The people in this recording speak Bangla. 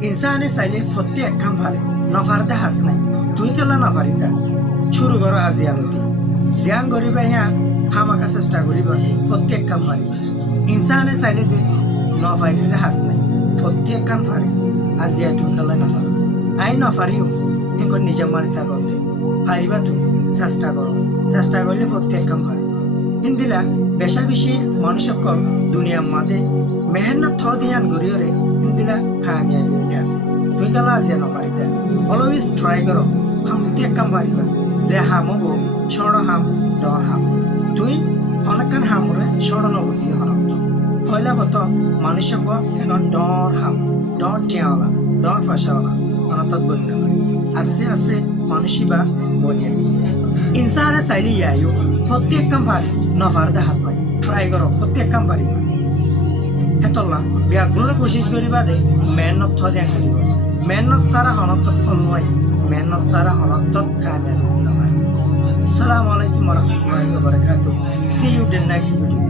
ইনসানে চাইলে ফত্তি একখান ফারে নফারতে হাস নাই তুই কেলা নফারিতা শুরু করো আজি আলতি জিয়ান করিবা হ্যাঁ হামাকা চেষ্টা করিবা ফত্তি একখান ফারিবা ইনসানে চাইলে দে নফারিতে হাস নাই ফত্তি একখান ফারে আজি তুই কেলা নফারো আই নফারিও এঙ্ক নিজে মারি থাকতে ফারিবা তুই চেষ্টা করলে ফত্তি একখান ফারে হিন্দিলা বেশা বেশি মানুষসকল দুনিয়ার মাঝে মেহনত থ দিয়ান গরিয়রে হিন্দিলা কামিয়াবি হতে আছে তুই কালা আছে নপারিতে অলওয়েজ ট্রাই করো হামটি কাম পারিবা যে হাম হব সড় হাম ডর হাম তুই অনেকখান হামরে সড় নবুঝি হনক্ত পয়লা কত মানুষক এখন ডর হাম ডর টিয়াওয়ালা ডর ফাঁসাওয়ালা অনতত বন্য করে আছে মানুষই বা বনিয়া ইনসানে চাইলে ইয়াইও প্রত্যেক কাম পারি নফারতে হাস নাই ট্রাই করো প্রত্যেক কাম পারিবা হেতলা ব্যাগ্রহ কোশিশ করিবা দে মেহনত থ দেন করিবা মেহনত ছাড়া হনতত ফল নয় মেহনত ছাড়া হনতত কামিয়াবি নয় আসসালামু আলাইকুম ওয়া রাহমাতুল্লাহি ওয়া বারাকাতুহু see you in the next video